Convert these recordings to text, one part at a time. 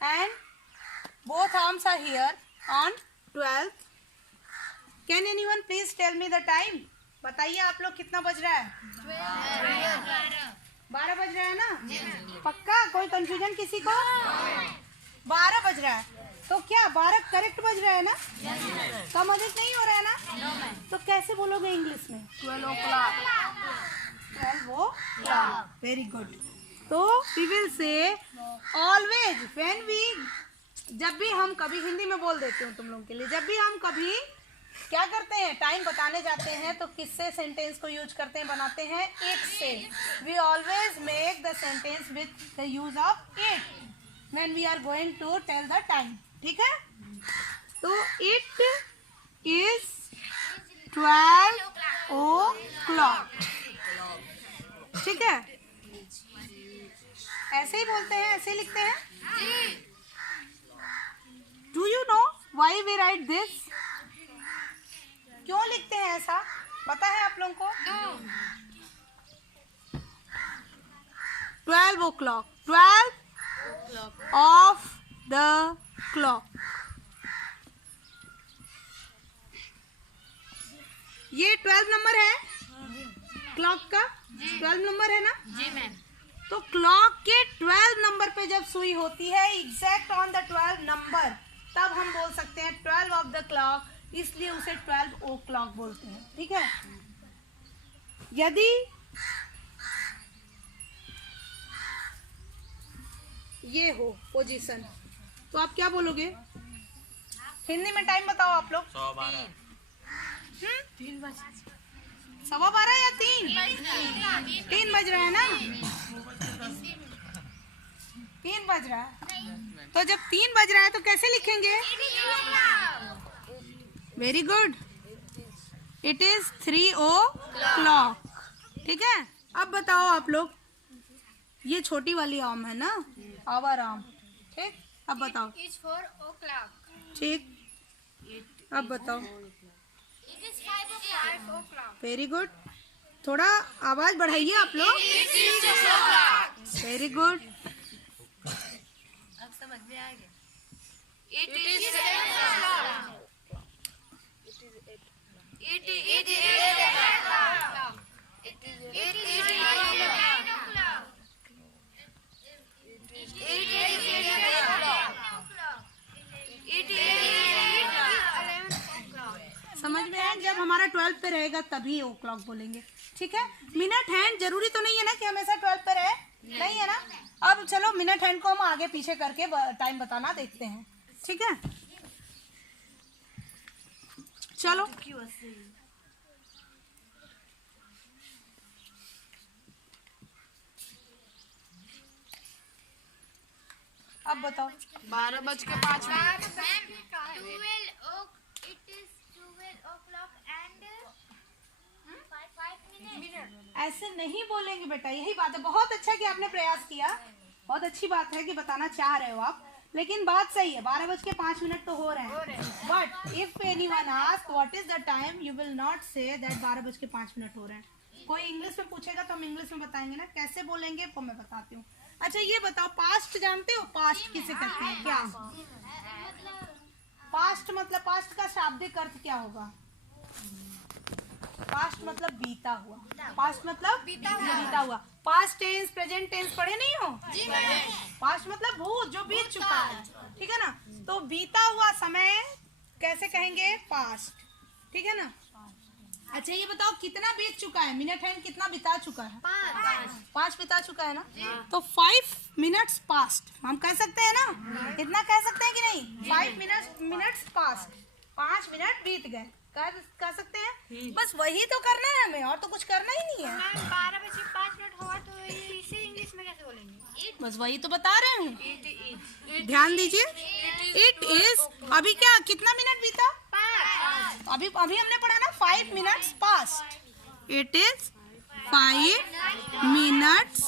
and both arms are here on 12. Can anyone please tell me the time? बताइए आप लोग कितना बज रहा है? 12 बज रहा है ना? पक्का? कोई कंफ्यूजन किसी को? 12 बज रहा है। तो क्या 12 करेक्ट बज रहा है ना? कम अधिक नहीं हो रहा है ना? तो कैसे बोलोगे इंग्लिश में? 12 o'clock. 12 o'clock. Very good. तो we will say always when we, जब भी हम कभी, हिंदी में बोल देती हूँ तुम लोगों के लिए, जब भी हम कभी क्या करते हैं, टाइम बताने जाते हैं, तो किससे सेंटेंस को यूज करते हैं, बनाते हैं इट से। We always make the sentence with the use of it when we are going to tell the time. ठीक है? तो इट इज 12 o'clock। ठीक है? ऐसे ही बोलते हैं, ऐसे ही लिखते हैं। Do you know why we write this? क्यों लिखते हैं ऐसा, पता है आप लोगों को? 12 o'clock, 12 of the clock। ये 12 नंबर है क्लॉक का, 12 नंबर है ना? जी मैम। तो क्लॉक के 12 नंबर पे जब सुई होती है, एग्जैक्ट ऑन द 12 नंबर, तब हम बोल सकते हैं 12 ऑफ द क्लॉक, इसलिए उसे 12 o'clock बोलते हैं। ठीक है? यदि ये हो पोजीशन, तो आप क्या बोलोगे? हिंदी में टाइम बताओ आप लोग। 12:15। 12:15 या 3? 3 बज रहा है ना? 3 बज रहा है। तो जब 3 बज रहा है तो कैसे लिखेंगे? Very good. It is 3 o'clock। ठीक है? अब बताओ आप लोग, ये छोटी वाली आर्म है ना, आवर आर्म। ठीक, अब बताओ। It is 4 o'clock. ठीक, अब बताओ। It is 5 o'clock. Very good. थोड़ा आवाज बढ़ाइए आप लोग। It is 6 o'clock. Very good. अब समझ में आ गया। It is 7 o'clock. It is 8 o'clock. It is 9 o'clock. It is 10 o'clock. It is 11 o'clock. समझ में आया? जब हमारा 12 पे रहेगा तभी ओ क्लॉक बोलेंगे। ठीक है? मिनट हैंड जरूरी तो नहीं है ना कि हमेशा 12 पे रहे, नहीं है ना? अब चलो मिनट हैंड को हम आगे पीछे करके टाइम बताना देखते हैं। ठीक है? चलो अब बताओ। 12:05। It is 12 o'clock and 5 minutes. ऐसे नहीं बोलेंगे बेटा, यही बात है। बहुत अच्छा कि आपने प्रयास किया, बहुत अच्छी बात है कि बताना चाह रहे हो आप, लेकिन बात सही है। 12:05 तो हो रहे हैं, but if anyone ask what is the time, you will not say that 12:05 हो रहे हैं। कोई इंग्लिश में पूछेगा तो हम इंग्लिश में बताएंगे ना, कैसे बोलेंगे वो मैं बताती हूँ। अच्छा ये बताओ, पास्ट जानते हो? पास्ट किसे कहते हैं? क्या पास्ट मतलब, पास्ट का शाब्दिक अर्थ क्या होगा? पास्ट मतलब बीता हुआ। पास्ट मतलब बीता हुआ। पास्ट टेंस, प्रेजेंट टेंस पढ़े नहीं हो? पास्ट मतलब भूत, जो बीत चुका है। ठीक है ना? तो बीता हुआ समय कैसे कहेंगे? पास्ट। ठीक है ना? अच्छा ये बताओ, कितना बीत चुका है? मिनट हैंड कितना बिता चुका है? 5 बिता चुका है ना? तो 5 minutes पास्ट हम कह सकते हैं ना? इतना कह सकते हैं कि नहीं? 5 minutes पास्ट, 5 मिनट बीत गए, कह सकते हैं। बस वही तो करना है हमें, और तो कुछ करना ही नहीं है। 12:05 हुआ तो इसे इंग्लिश में कैसे बोलेंगे? बस वही तो बता रहे हूँ, ध्यान दीजिए। इट इज, अभी क्या, कितना मिनट बीता? 5। अभी हमने पढ़ा ना 5 minutes past. It is 5 minutes।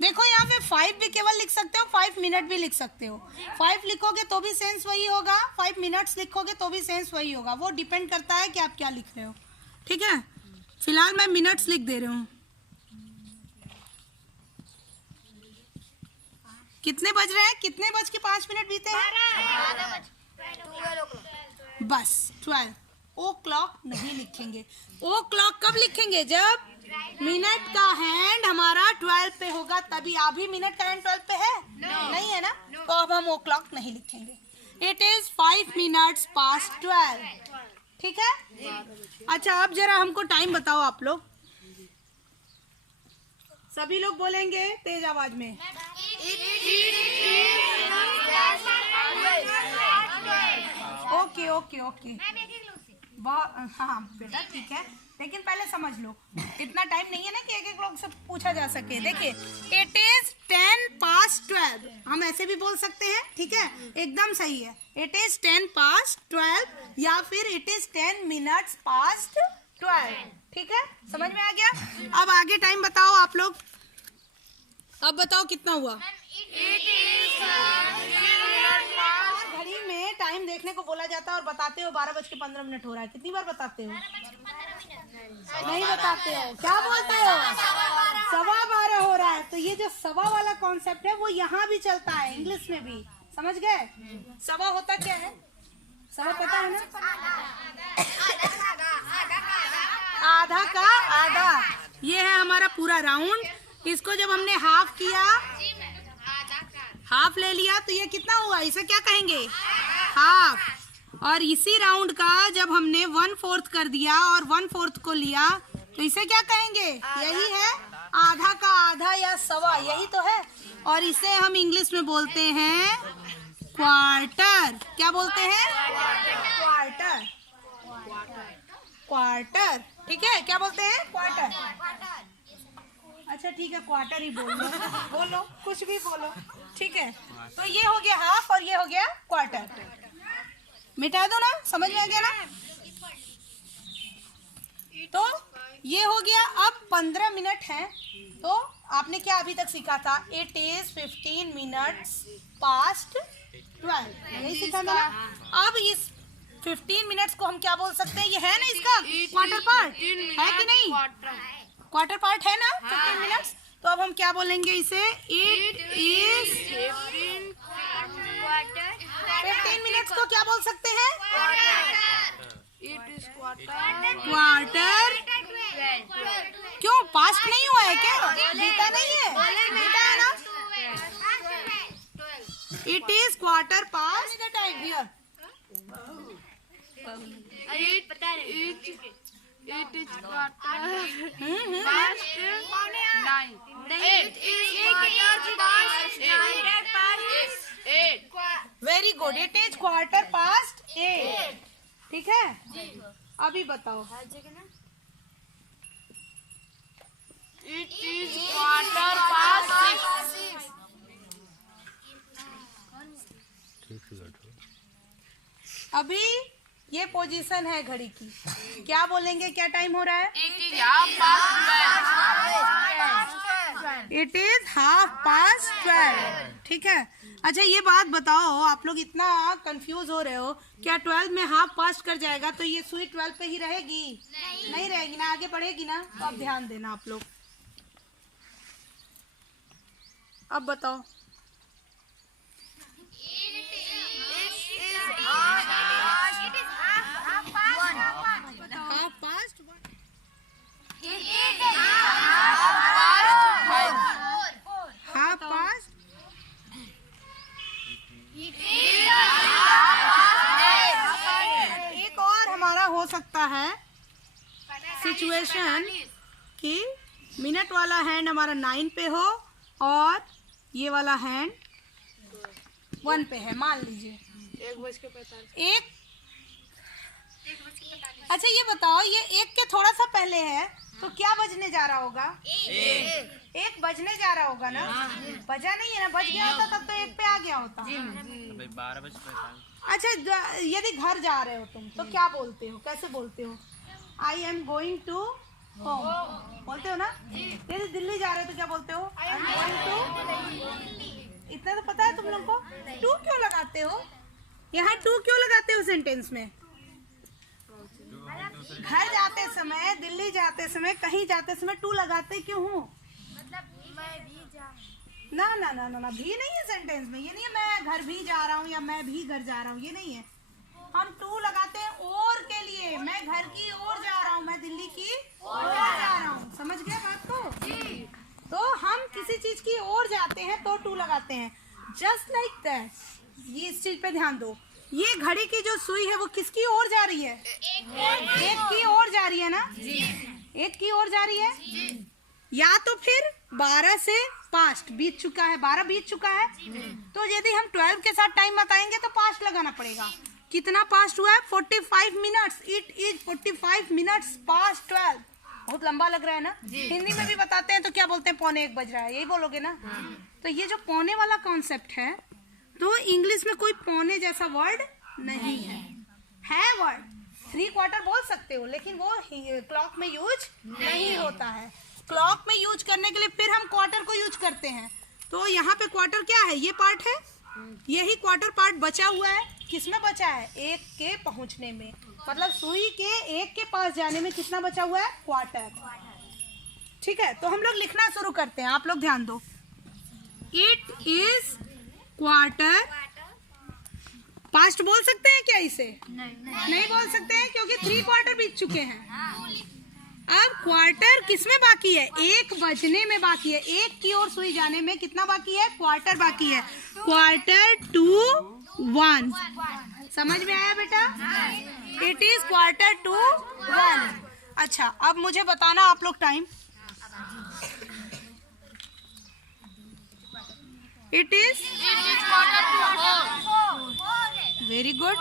देखो यहाँ पे 5 भी केवल लिख सकते हो, 5 मिनट भी लिख सकते हो। 5 लिखोगे तो भी सेंस वही होगा, 5 मिनट्स लिखोगे तो भी सेंस वही होगा। वो डिपेंड करता है कि आप क्या लिख रहे हो। ठीक है? फिलहाल मैं मिनट्स लिख दे रही हूँ। कितने बज रहे हैं? कितने बज के 5 मिनट बीते हैं? बस 12। ओ क्लॉक नहीं लिखेंगे। ओ क्लॉक कब लिखेंगे? जब मिनट का हैंड हमारा 12 पे होगा, तभी। अभी मिनट का हैंड 12 पे है? नहीं है ना? तो अब हम ओ क्लॉक नहीं लिखेंगे। It is 5 minutes past 12। ठीक है? अच्छा, अब जरा हमको टाइम बताओ आप लोग। सभी लोग बोलेंगे तेज आवाज में। ओके ओके ओके, बहुत, हाँ बेटा ठीक है, लेकिन पहले समझ लो, इतना टाइम नहीं है ना कि एक एक लोग से पूछा जा सके। देखिए, इट इज 10 पास्ट 12, हम ऐसे भी बोल सकते हैं, ठीक है, एकदम सही है। इट इज 10 पास्ट 12 या फिर इट इज 10 मिनट्स पास्ट 12। ठीक है, समझ में आ गया? अब आगे टाइम बताओ आप लोग। अब बताओ कितना हुआ? घड़ी में टाइम देखने को बोला जाता है और बताते हो 12:15 हो रहा है। कितनी बार बताते हो? नहीं बताते हो। क्या बोलते हो? 12:15 हो रहा है। तो ये जो सवा वाला कॉन्सेप्ट है वो यहाँ भी चलता है, इंग्लिश में भी। समझ गए? सवा होता क्या है? सवा पता है ना? आधा का आधा। ये है हमारा पूरा राउंड। इसको जब हमने हाफ किया, हाफ ले लिया, तो ये कितना हुआ? इसे क्या कहेंगे? हाफ। और इसी राउंड का जब हमने 1/4 कर दिया और 1/4 को लिया, तो इसे क्या कहेंगे? यही है आधा का आधा या सवा, यही तो है। और इसे हम इंग्लिश में बोलते हैं क्वार्टर। क्या बोलते हैं? क्वार्टर। क्वार्टर, ठीक है? क्या बोलते हैं? क्वार्टर। अच्छा ठीक है, क्वार्टर ही बोलो, बोलो कुछ भी बोलो, ठीक है। तो ये हो गया हाफ और ये हो गया क्वार्टर। मिटा दो ना, समझ में आ गया ना? तो ये हो गया। अब 15 मिनट है, तो आपने क्या अभी तक सीखा था? इट इज 15 मिनट्स पास्ट 12, यही सीखा था ना? अब इस 15 मिनट्स को हम क्या बोल सकते हैं? ये है ना इसका क्वार्टर पार्ट, है कि नहीं? क्वार्टर पार्ट है ना 15 मिनट्स। तो अब हम क्या बोलेंगे इसे? इट इज 15 मिनट्स को क्या बोल सकते हैं? क्वार्टर। क्यों? पास्ट नहीं हुआ है क्या? बीता नहीं है? बीता है ना? It is quarter past the time here. It is quarter past 9. It is quarter past 8. Very good, it is quarter past 8। ठीक है, अभी बताओ। It is quarter past 6. अभी ये पोजीशन है घड़ी की, क्या बोलेंगे? क्या टाइम हो रहा है? It is half past 12. It is half past 12। ठीक है, अच्छा ये बात बताओ, आप लोग इतना कंफ्यूज हो रहे हो, क्या 12 में हाफ पास्ट कर जाएगा तो ये सुई 12 पे ही रहेगी? नहीं रहेगी ना, आगे बढ़ेगी ना। तो अब ध्यान देना आप लोग। अब बताओ। हाफ पास्ट हाफ पास्ट एक और हमारा हो सकता है सिचुएशन कि मिनट वाला हैंड हमारा 9 पे हो और ये वाला हैंड 1 पे है, मान लीजिए 1:45। अच्छा ये बताओ, ये 1 के थोड़ा सा पहले है तो क्या बजने जा रहा होगा? 1 बजने जा रहा होगा ना? बजा नहीं है ना, बज गया होता तब तो 1 पे आ गया होता। 12:45। अच्छा यदि घर जा रहे हो तुम तो क्या बोलते हो? कैसे बोलते हो? I am going to home बोलते हो ना? यदि दिल्ली जा रहे हो तो क्या बोलते हो? I am going to. इतना तो पता है तुम लोग को। टू क्यों लगाते हो? यहाँ टू क्यों लगाते हो सेंटेंस में? घर जाते समय, दिल्ली जाते समय, कहीं जाते समय टू लगाते क्यों हूँ? ना ना ना ना ना, भी नहीं है सेंटेंस में। ये नहीं है मैं घर भी जा रहा हूँ या मैं भी घर जा रहा हूँ, ये नहीं है। हम टू लगाते हैं और के लिए। मैं घर की ओर जा रहा हूँ, मैं दिल्ली की ओर जा रहा हूँ। समझ गए बात को? तो हम किसी चीज की ओर जाते हैं तो टू लगाते हैं। जस्ट लाइक दैट, ये इस चीज पे ध्यान दो। ये घड़ी की जो सुई है वो किसकी ओर जा रही है? एक की ओर जा रही है ना? एक की ओर जा रही है। या तो फिर 12 से पास्ट बीत चुका है, 12 बीत चुका है, तो यदि हम 12 के साथ टाइम बताएंगे तो पास्ट लगाना पड़ेगा। कितना पास्ट हुआ है? 45 minutes. It is 45 minutes past 12। बहुत लंबा लग रहा है ना? हिंदी में भी बताते हैं तो क्या बोलते हैं? पौने 1 बज रहा है, यही बोलोगे ना? तो ये जो पौने वाला कॉन्सेप्ट है, तो इंग्लिश में कोई पौने जैसा वर्ड नहीं है वर्ड। 3/4 बोल सकते हो, लेकिन वो क्लॉक में यूज नहीं होता है। क्लॉक में यूज करने के लिए फिर हम क्वार्टर को यूज करते हैं। तो यहाँ पे क्वार्टर क्या है? ये पार्ट है, यही क्वार्टर पार्ट बचा हुआ है। किसमें बचा है? एक के पहुंचने में, मतलब सुई के एक के पास जाने में कितना बचा हुआ है? क्वार्टर। ठीक है, तो हम लोग लिखना शुरू करते हैं। आप लोग ध्यान दो। It is quarter. पास्ट बोल सकते हैं क्या इसे? नहीं बोल सकते हैं, क्योंकि 3/4 बीत चुके हैं। अब क्वार्टर किसमें बाकी है? 1 बजने में बाकी है। एक की ओर सुई जाने में कितना बाकी है? क्वार्टर बाकी है। Quarter to 1। समझ में आया बेटा? It is quarter to 1। अच्छा, अब मुझे बताना आप लोग time. It is quarter to 4। Very good.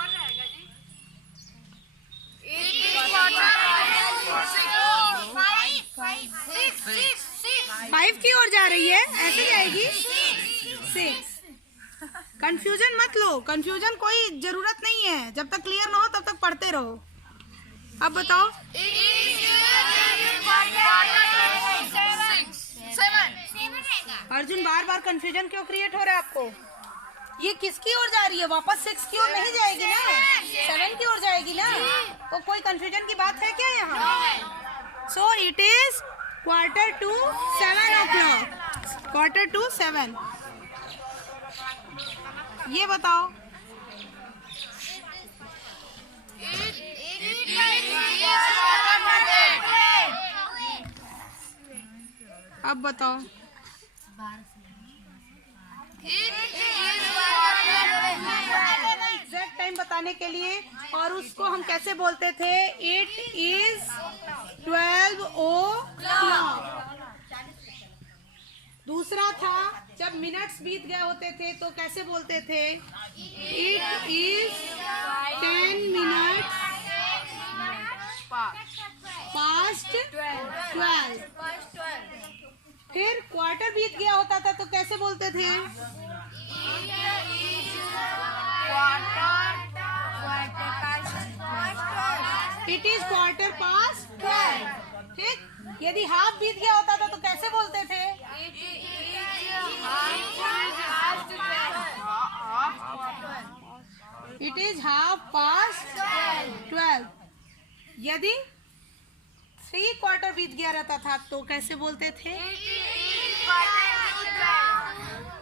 5 की ओर जा रही है, ऐसे जाएगी 6। कंफ्यूजन मत लो, कंफ्यूजन कोई जरूरत नहीं है। जब तक क्लियर ना हो तब तक पढ़ते रहो। अब बताओ। अर्जुन, बार बार कंफ्यूजन क्यों क्रिएट हो रहा है आपको? ये किसकी ओर जा रही है? वापस 6 की ओर नहीं जाएगी ना, 7 की ओर जाएगी ना। तो कोई कंफ्यूजन की बात है क्या यहाँ? So it is quarter to 7 o'clock। Quarter to 7। ये बताओ। अब बताओ। एग्जैक्ट टाइम बताने के लिए, और उसको हम कैसे बोलते थे? It is 12 o'clock। दूसरा था जब मिनट्स बीत गए होते थे तो कैसे बोलते थे? It is 10 minutes past 12। फिर क्वार्टर बीत गया होता था तो कैसे बोलते थे? It is quarter past 12। ठीक। यदि हाफ बीत गया होता था तो कैसे बोलते थे? It is half past 12। यदि 3/4 बीत गया रहता था तो कैसे बोलते थे?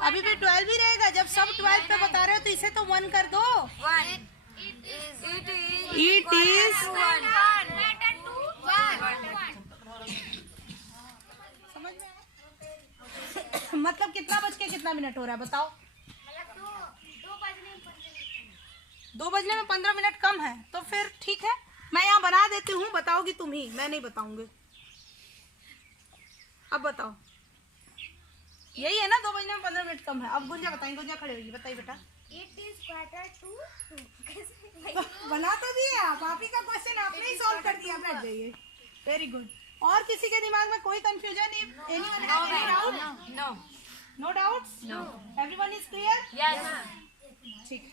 अभी भी 12 ही रहेगा। जब सब 12 पे बता रहे हो तो इसे तो 1 कर दो। इट इज समझ में आया? मतलब कितना बज के कितना मिनट हो रहा है बताओ? 2 बजने में 15 मिनट कम है। तो फिर ठीक है, मैं यहाँ बना देती हूँ, बताओगी तुम ही, मैं नहीं बताऊंगी। अब बताओ। यही है ना, 2 बजने में 15 मिनट कम है। अब गुंजा बताएंगे। गुंजा खड़े होगी, बताइए बेटा। It is quarter to 2। बना तो दिए आप ही का क्वेश्चन आपने ही सॉल्व कर दिया। बैठ जाइए। Very good. और किसी के दिमाग में कोई confusion? Anyone have any doubt? No doubts? Everyone is clear? Yes। ठीक है।